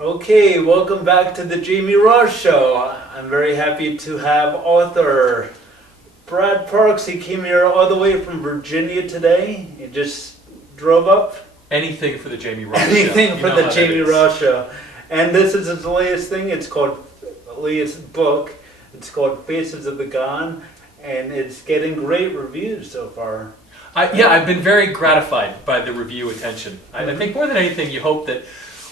Okay, welcome back to the Jamie Ross Show. I'm very happy to have author Brad Parks. He came here all the way from Virginia today. He just drove up. Anything for the Jamie Ross Show. Anything for the Jamie Ross Show. And this is his latest thing. It's called, latest book. It's called Faces of the Gone. And it's getting great reviews so far. I've been very gratified by the review attention. I think more than anything, you hope that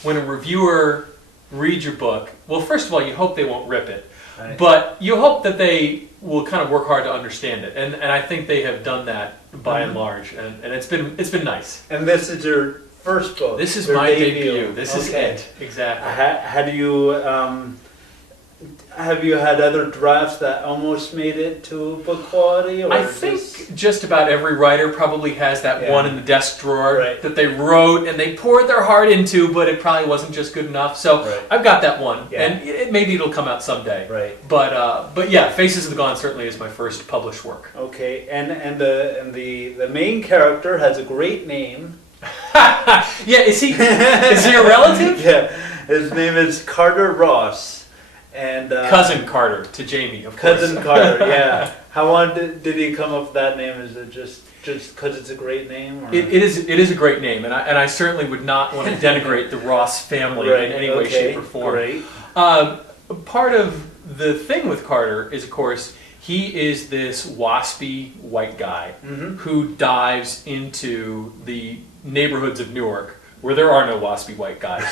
when a reviewer reads your book, well, first of all, you hope they won't rip it, right. But you hope that they will kind of work hard to understand it, and I think they have done that by and large, and it's been nice. And this is your first book. This is my debut. This is it. Exactly. How do you? Have you had other drafts that almost made it to book quality? Or I think just about every writer probably has that one in the desk drawer that they wrote and they poured their heart into, but it probably wasn't just good enough. So I've got that one, and maybe it'll come out someday. Right. But yeah, Faces of the Gone certainly is my first published work. Okay, and the main character has a great name. Yeah, is he a relative? Yeah, his name is Carter Ross. And Cousin Carter to Jamie, of course. Cousin Carter, yeah. How long did he come up with that name? Is it just because it's a great name? Or? It is a great name, and I certainly would not want to denigrate the Ross family in any way, shape, or form. Great. Part of the thing with Carter is, of course, he is this waspy white guy who dives into the neighborhoods of Newark where there are no waspy white guys.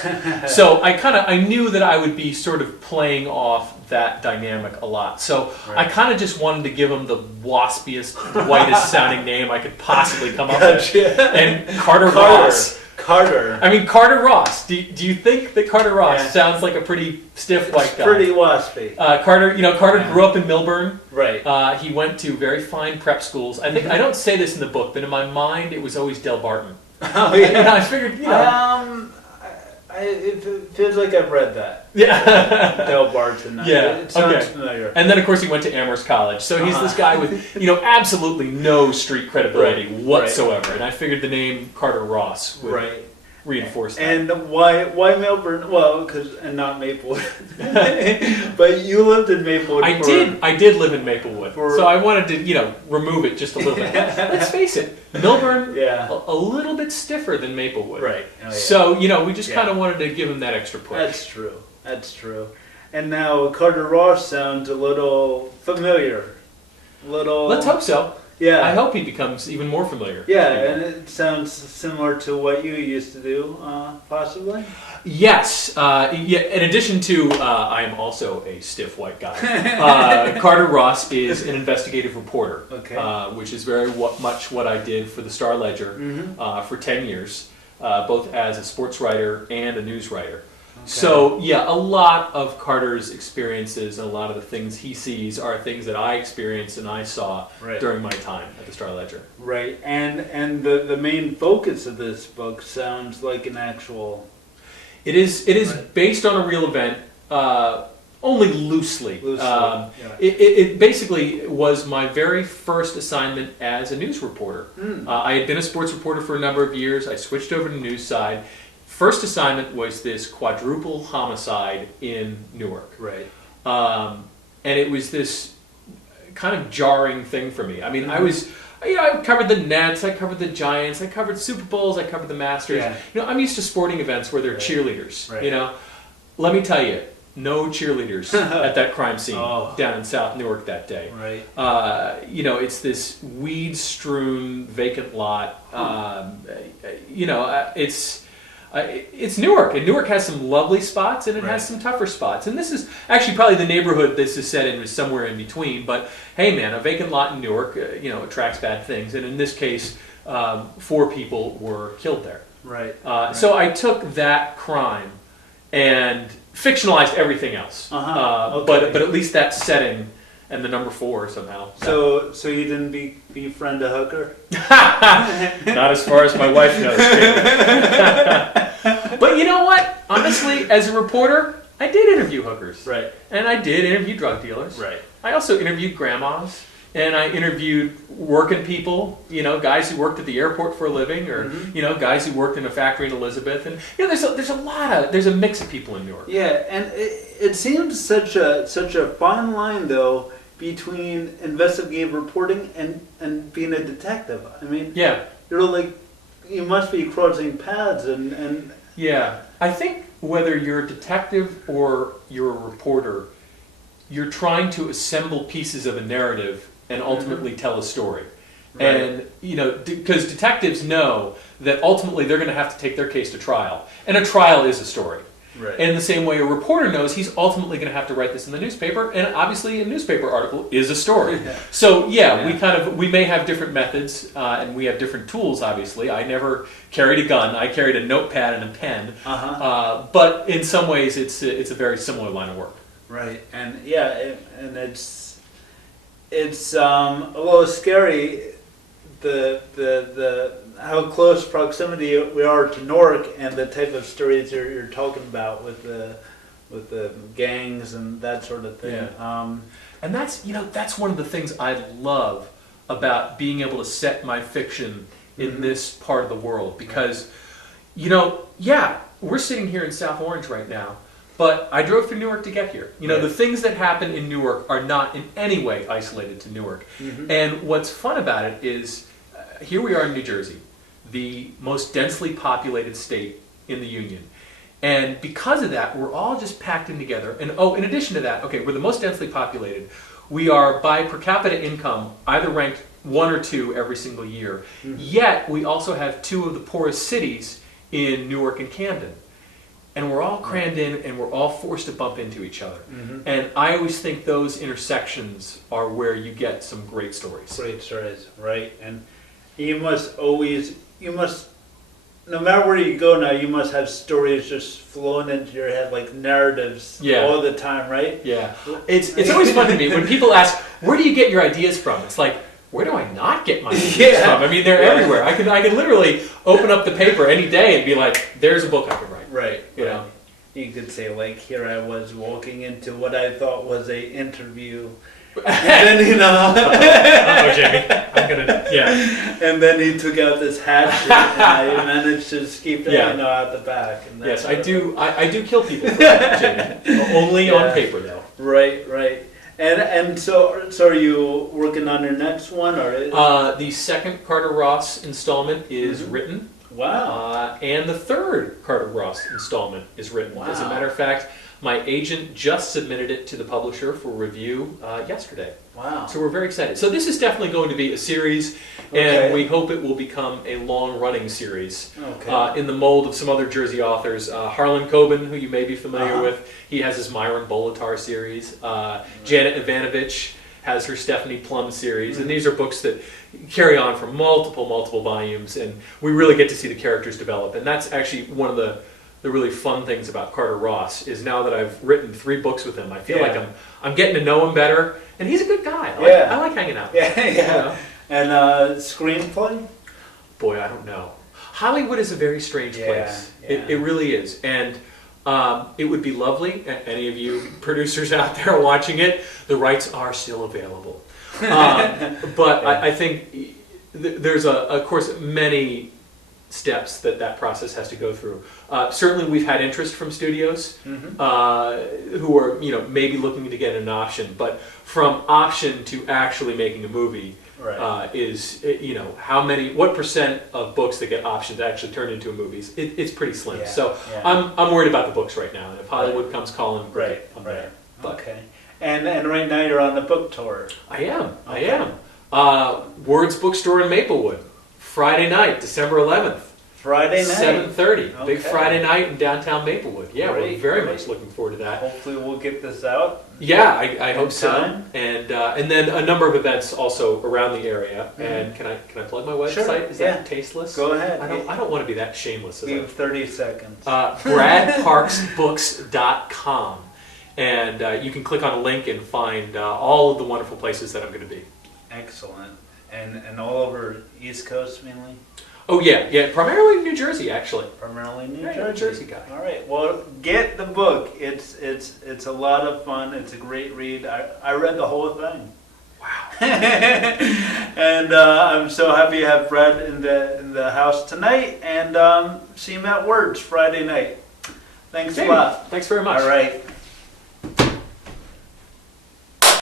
So I knew that I would be sort of playing off that dynamic a lot. So I kind of just wanted to give him the waspiest, whitest sounding name I could possibly come up with. And Carter Ross. Carter. I mean, Carter Ross. Do you think that Carter Ross sounds like a pretty stiff white guy? Pretty waspy. Carter grew up in Millburn. Right. He went to very fine prep schools. I think I don't say this in the book, but in my mind it was always Del Barton. Oh yeah. And I figured, it feels like I've read that. Yeah. Del Barton. Yeah. It sounds familiar. And then of course he went to Amherst College, so he's this guy with absolutely no street credibility whatsoever. And I figured the name Carter Ross would reinforce that. And why Melbourne? Well, and not Maplewood. But you lived in Maplewood. I did live in Maplewood, so I wanted to remove it just a little bit. Let's face it, Millburn a little bit stiffer than Maplewood. Right. Oh, yeah. So we just kind of wanted to give him that extra push. That's true. And now Carter Ross sounds a little familiar. Let's hope so. Yeah. I hope he becomes even more familiar. Yeah, and it sounds similar to what you used to do, possibly? Yes. In addition to, I am also a stiff white guy. Carter Ross is an investigative reporter, which is very much what I did for the Star-Ledger for 10 years, both as a sports writer and a news writer. So, a lot of Carter's experiences and a lot of the things he sees are things that I experienced and I saw during my time at the Star-Ledger. Right, and the main focus of this book sounds like an actual... It is based on a real event, only loosely. It basically was my very first assignment as a news reporter. I had been a sports reporter for a number of years. I switched over to the news side. First assignment was this quadruple homicide in Newark. Right. And it was this kind of jarring thing for me. I mean, I covered the Nets, I covered the Giants, I covered Super Bowls, I covered the Masters. Yeah. I'm used to sporting events where there are cheerleaders. Right. Let me tell you, no cheerleaders at that crime scene down in South Newark that day. Right. It's this weed-strewn vacant lot. It's Newark, and Newark has some lovely spots, and it has some tougher spots. And this is actually probably the neighborhood this is set in is somewhere in between. But hey, man, a vacant lot in Newark, attracts bad things. And in this case, 4 people were killed there. Right. So I took that crime and fictionalized everything else. But at least that setting and the number 4 somehow. So you didn't befriend a hooker? Not as far as my wife knows. But you know what? Honestly, as a reporter, I did interview hookers. Right. And I did interview drug dealers. Right. I also interviewed grandmas and I interviewed working people, guys who worked at the airport for a living, or guys who worked in a factory in Elizabeth, and there's a mix of people in Newark. Yeah, and it seems such a fine line though between investigative reporting and being a detective. I mean, yeah, you must be crossing paths and yeah. I think whether you're a detective or you're a reporter, you're trying to assemble pieces of a narrative and ultimately tell a story. Right. And, because detectives know that ultimately they're going to have to take their case to trial. And a trial is a story. Right. And in the same way a reporter knows he's ultimately going to have to write this in the newspaper, and obviously a newspaper article is a story. Yeah. So we may have different methods, and we have different tools, obviously. I never carried a gun. I carried a notepad and a pen. But in some ways it's a very similar line of work. Right. And and it's a little scary the how close proximity we are to Newark and the type of stories you're talking about with the gangs and that sort of thing. Yeah. And that's one of the things I love about being able to set my fiction in this part of the world, because we're sitting here in South Orange right now, but I drove through Newark to get here. The things that happen in Newark are not in any way isolated to Newark. And what's fun about it is, here we are in New Jersey, the most densely populated state in the Union. And because of that, we're all just packed in together. And in addition to that, we're the most densely populated. We are, by per capita income, either ranked 1 or 2 every single year. Yet, we also have 2 of the poorest cities in Newark and Camden. And we're all crammed in, and we're all forced to bump into each other. And I always think those intersections are where you get some great stories. Great stories, right? And you must, no matter where you go now, you must have stories just flowing into your head, like narratives all the time, right? Yeah. It's always fun to me when people ask, where do you get your ideas from? It's like, where do I not get my ideas from? I mean, they're everywhere. I can literally open up the paper any day and be like, there's a book I could write. Right. You could say, like, here I was walking into what I thought was a interview. And then, oh, Jamie, I'm gonna, And then he took out this hatchet, and I managed to just keep that, out the back. And yes, I do. I do kill people for that, Jamie. Only on paper, though. Right. And so are you working on your next one, or? The second Carter Ross installment is written. Wow. And the third Carter Ross installment is written. Wow. As a matter of fact, my agent just submitted it to the publisher for review yesterday. Wow. So we're very excited. So this is definitely going to be a series, and we hope it will become a long-running series in the mold of some other Jersey authors. Harlan Coben, who you may be familiar with, he has his Myron Bolitar series. Janet Ivanovich has her Stephanie Plum series, and these are books that carry on for multiple volumes, and we really get to see the characters develop. And that's actually one of the really fun things about Carter Ross, is now that I've written 3 books with him, I feel like I'm getting to know him better, and he's a good guy. I like hanging out. Yeah. And screenplay? Boy, I don't know. Hollywood is a very strange place. It really is. And it would be lovely, any of you producers out there watching it, the rights are still available. But I think there's, of course, many steps that process has to go through. Certainly we've had interest from studios who are maybe looking to get an option, but from option to actually making a movie is what percent of books that get optioned actually turn into movies? It's pretty slim. I'm worried about the books right now, and if Hollywood comes calling, great, I'm there. But, And right now you're on the book tour. I am. Words Bookstore in Maplewood, Friday night, December 11th. Friday night? 7:30. Big Friday night in downtown Maplewood. Yeah, we're very much looking forward to that. Hopefully we'll get this out. Yeah, I hope so. And then a number of events also around the area. And can I plug my website? Sure. Is that tasteless? Go ahead. I don't want to be that shameless. We have 30 seconds. BradParksBooks.com. And you can click on a link and find all of the wonderful places that I'm going to be. Excellent. And all over East Coast mainly? Oh yeah, primarily New Jersey actually. Primarily New Jersey. Jersey. Jersey guy. All right. Well, get the book. It's a lot of fun. It's a great read. I read the whole thing. Wow. And I'm so happy to have Brad in the house tonight, and see him at Words Friday night. Thanks a lot. Thanks very much. All right.